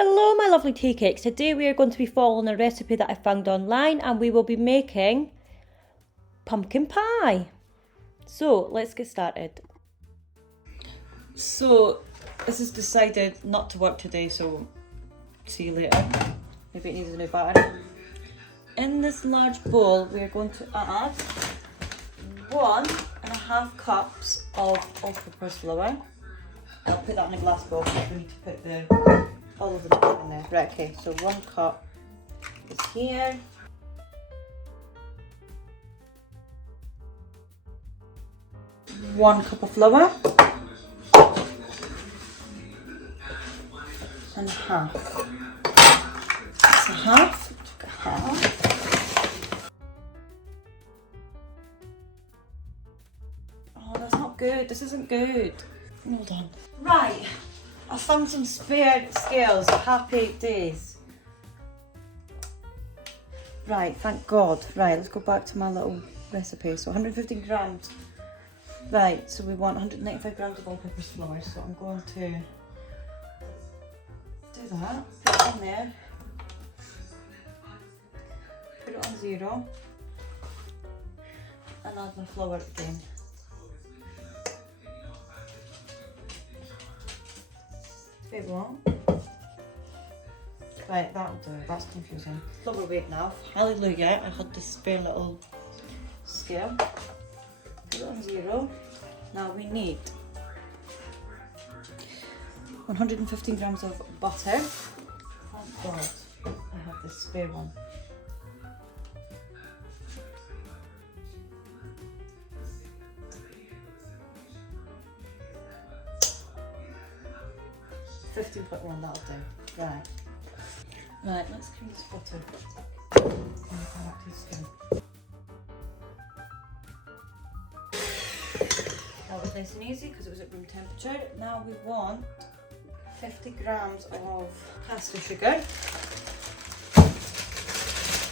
Hello my lovely tea cakes. Today we are going to be following a recipe that I found online and we will be making pumpkin pie. So let's get started. So this is decided not to work today, so see you later. Maybe it needs a new batter. In this large bowl we are going to add 1.5 cups of all-purpose flour. I'll put that in a glass bowl because we need to put all of the stuff in there. Right, okay, so 1 cup is here. One cup of flour. And half. That's a half. Took a half. Oh, that's not good. This isn't good. Hold on. Right. I found some spare scales. Happy days. Right, thank God. Right, let's go back to my little recipe. So 115 grams. Right, so we want 195 grams of all-purpose flour. So I'm going to do that. Put it in there. Put it on 0. And add my flour again. Bit long. Right, that'll do. That's confusing. Flour weight now. Hallelujah, I had this spare little scale. Put it on 0. Now we need 115 grams of butter. Thank God I have this spare one. $15.1, that'll do. Right. Right, let's cream this butter. That was nice and easy because it was at room temperature. Now we want 50 grams of caster sugar.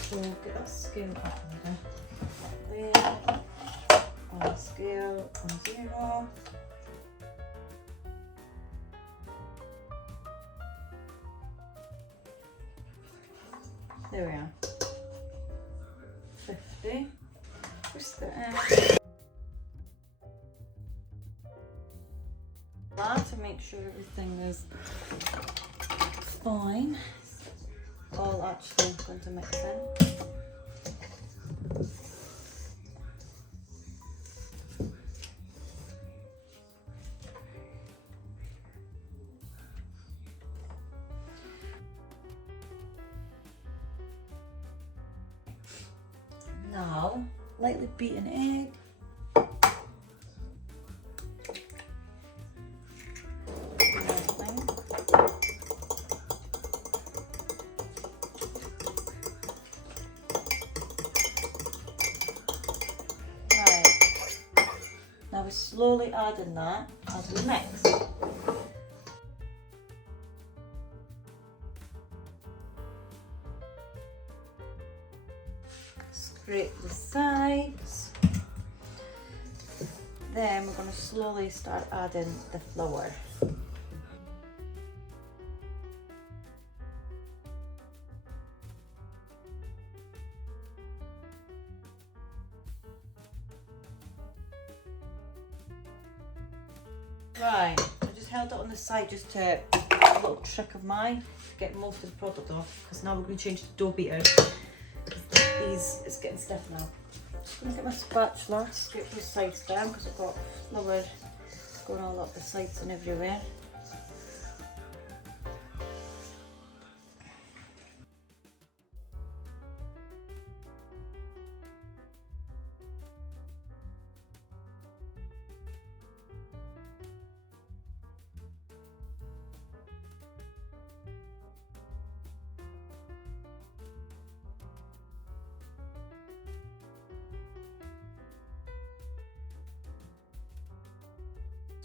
So get that scale up there. On the scale on 0. There we are. 50. Twist it in. To make sure everything is fine. It's all actually going to mix in. Now, lightly beat an egg. Now we're slowly adding that as we mix. Scrape the sides. Then we're going to slowly start adding the flour. Right, I just held it on the side just to, a little trick of mine, to get most of the product off, because now we're going to change to dough beater. It's getting stiff now. Just going to get my spatula, scrape these sides down, because I've got flour going all up the sides and everywhere.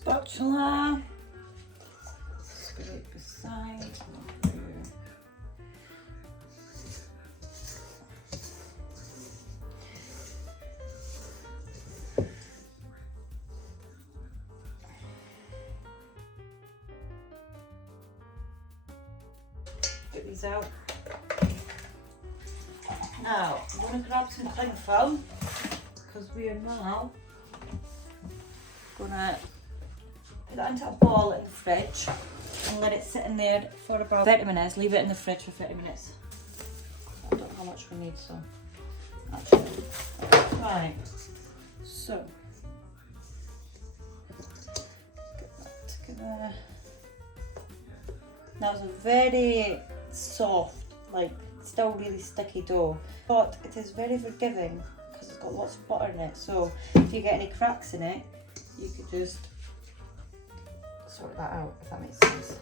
Spatula, scrape the side. get these out. Now, I'm going to grab some cling film because we are now going to put that into a ball in the fridge and let it sit in there for about 30 minutes. Leave it in the fridge for 30 minutes. I don't know how much we need, so actually. Right, so get that together. Now it's a very soft, like still really sticky dough, but it is very forgiving because it's got lots of butter in it. So if you get any cracks in it, you could just sort that out, if that makes sense.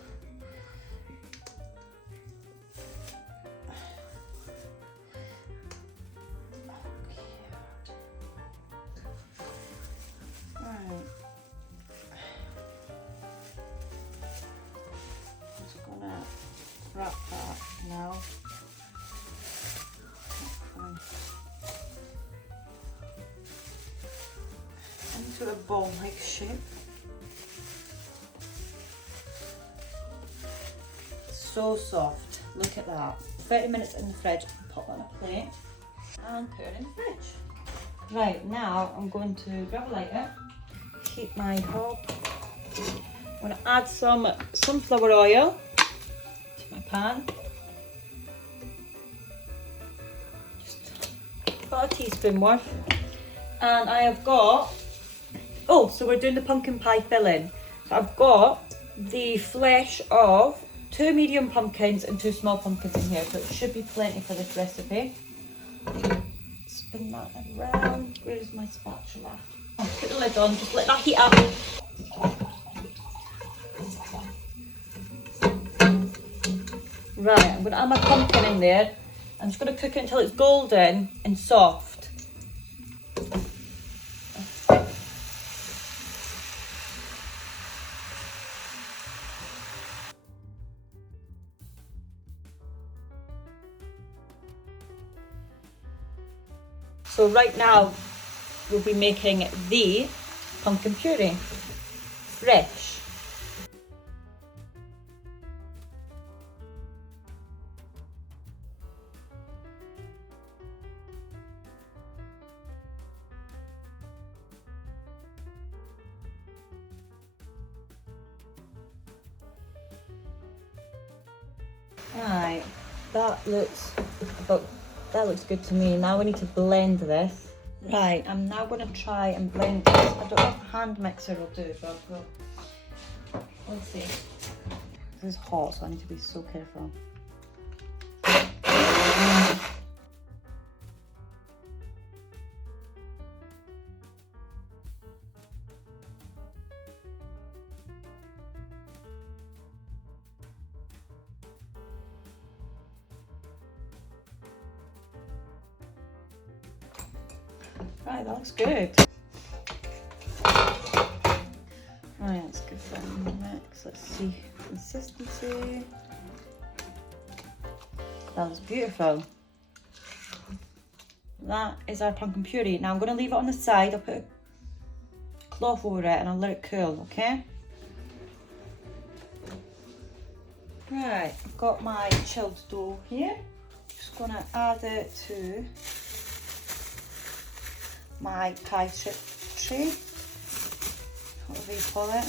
Wrap that now. Into a ball-like shape. So soft. Look at that. 30 minutes in the fridge. Pop that on a plate and put it in the fridge. Right, now I'm going to grab a lighter, heat my hob. I'm going to add some sunflower oil to my pan. Just about a teaspoon worth. And I have got, oh, so we're doing the pumpkin pie filling. So I've got the flesh of 2 medium pumpkins and 2 small pumpkins in here, so it should be plenty for this recipe. Spin that around. Where is my spatula? Oh, put the lid on, just let that heat up. Right, I'm going to add my pumpkin in there. I'm just going to cook it until it's golden and soft. So right now, we'll be making the pumpkin puree, fresh. Right, that looks good to me. Now we need to blend this. Right, I'm now going to try and blend this. I don't know if a hand mixer will do, but we'll see. This is hot, so I need to be so careful. Right, that looks good. Right, let's give that a mix. Let's see consistency. That looks beautiful. That is our pumpkin puree. Now I'm going to leave it on the side. I'll put a cloth over it and I'll let it cool, okay? Right, I've got my chilled dough here. Just going to add it to my pie strip tray, whatever you call it.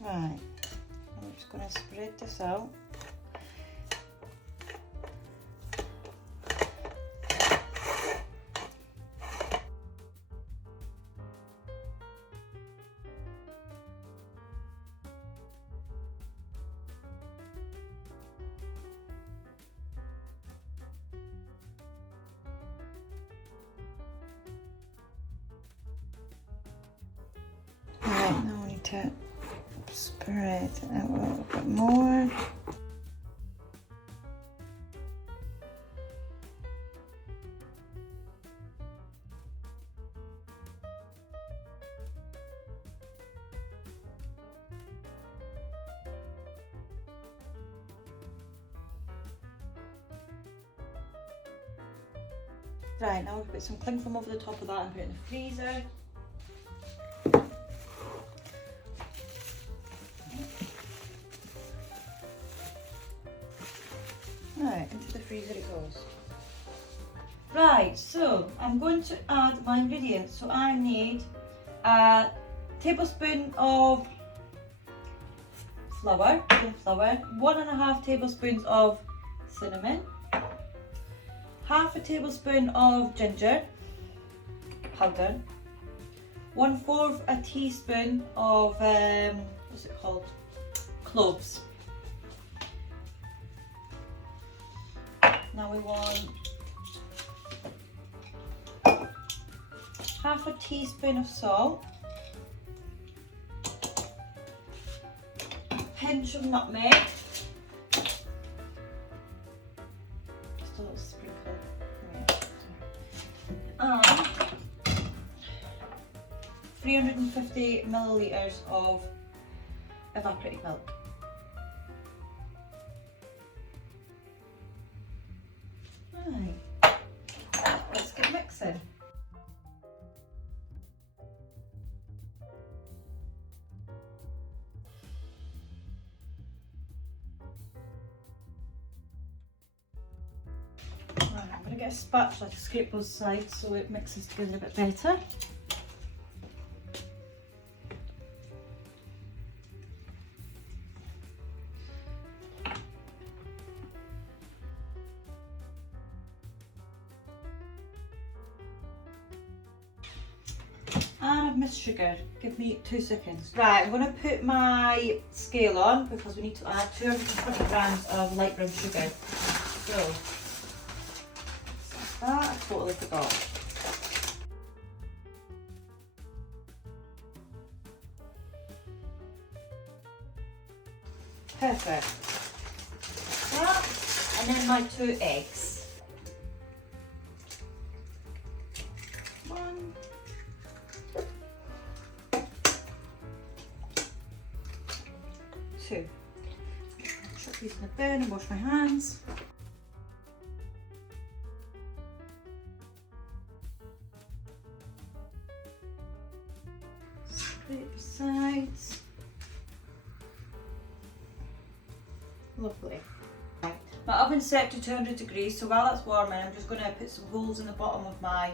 Right, I'm just going to spread this out. Right, now we need to spread it out a little bit more. Right, now we'll put some cling film over the top of that and put it in the freezer. Right, into the freezer it goes. Right, so I'm going to add my ingredients. So I need a tablespoon of flour, 1.5 tablespoons of cinnamon, half a tablespoon of ginger powder, 1/4 a teaspoon of what's it called? Cloves. Now we want half a teaspoon of salt, a pinch of nutmeg, just a little sprinkle, and 350 millilitres of evaporated milk. Right, let's get mixing. Right, I'm going to get a spatula to scrape both sides so it mixes together a bit better. And I've missed sugar. Give me 2 seconds. Right, I'm going to put my scale on because we need to add 220 grams of light brown sugar. So, that I totally forgot. Perfect. That, and then my 2 eggs. 1. 2. Chuck these in the bin and wash my hands. Scrape the sides. Lovely. My oven's set to 200 degrees, so while that's warming, I'm just going to put some holes in the bottom of my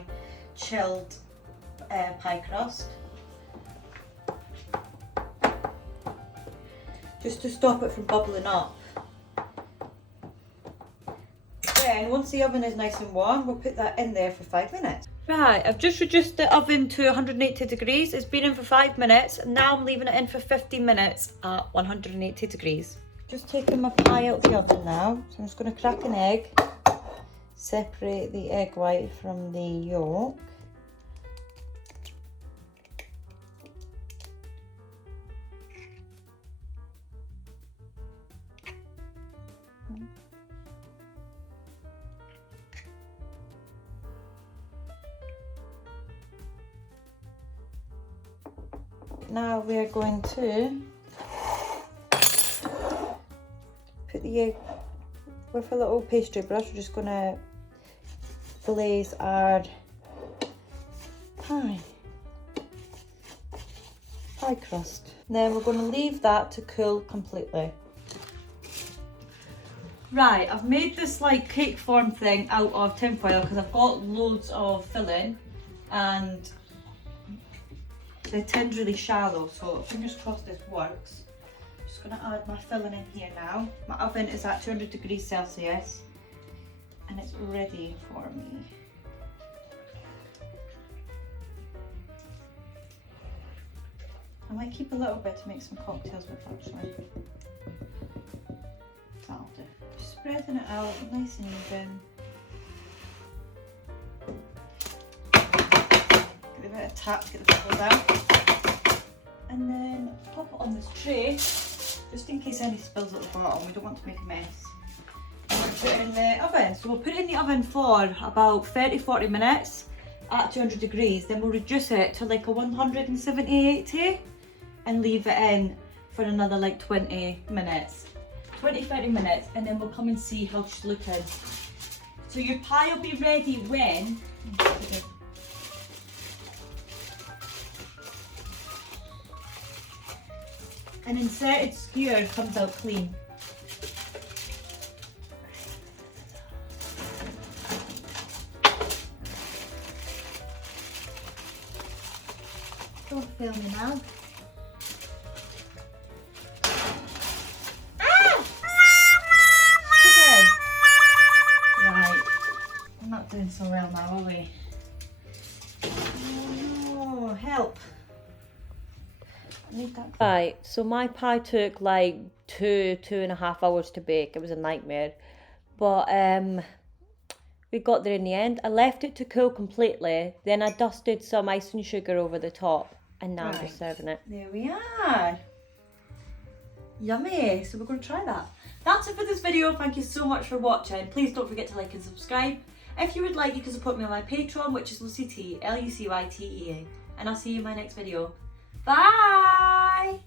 chilled pie crust, just to stop it from bubbling up. Then once the oven is nice and warm, we'll put that in there for 5 minutes. Right, I've just reduced the oven to 180 degrees. It's been in for 5 minutes, and now I'm leaving it in for 15 minutes at 180 degrees. Just taking my pie out of the oven now, so I'm just going to crack an egg, separate the egg white from the yolk. Now we're going to put the egg with a little pastry brush. We're just going to glaze our pie crust. And then we're going to leave that to cool completely. Right, I've made this like cake form thing out of tin foil because I've got loads of filling and the tin's really shallow, so fingers crossed this works. Just going to add my filling in here now. My oven is at 200 degrees Celsius and it's ready for me. I might keep a little bit to make some cocktails with actually. That'll do. Just spreading it out nice and even. Give it a bit of tap to get the bubbles out. And then pop it on this tray, just in case any spills at the bottom. We don't want to make a mess. And we'll put it in the oven. So we'll put it in the oven for about 30-40 minutes at 200 degrees. Then we'll reduce it to like a 170-80 and leave it in for another like 20 minutes. 20-30 minutes, and then we'll come and see how she's looking. So your pie will be ready when an inserted skewer comes out clean. fail me now. Right, I'm not doing so well now, are we? Oh, help. I need that. Right, so my pie took like 2.5 hours to bake. It was a nightmare. But we got there in the end. I left it to cool completely. Then I dusted some icing sugar over the top. And now I'm just serving it. There we are. Yummy. So we're going to try that. That's it for this video. Thank you so much for watching. Please don't forget to like and subscribe. If you would like, you can support me on my Patreon, which is LucyTea, LucyTea. And I'll see you in my next video. Bye!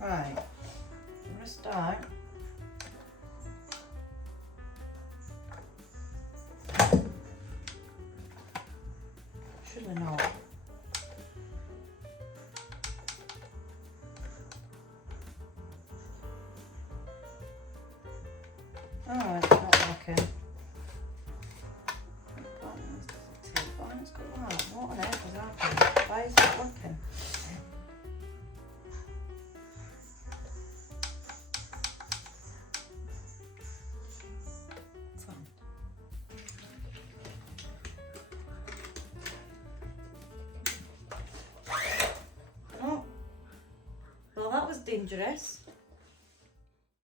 Right, I'm going to start. Should I know? Oh, it's not working. What on earth is happening? Why is it working? Fun. Oh, well, that was dangerous.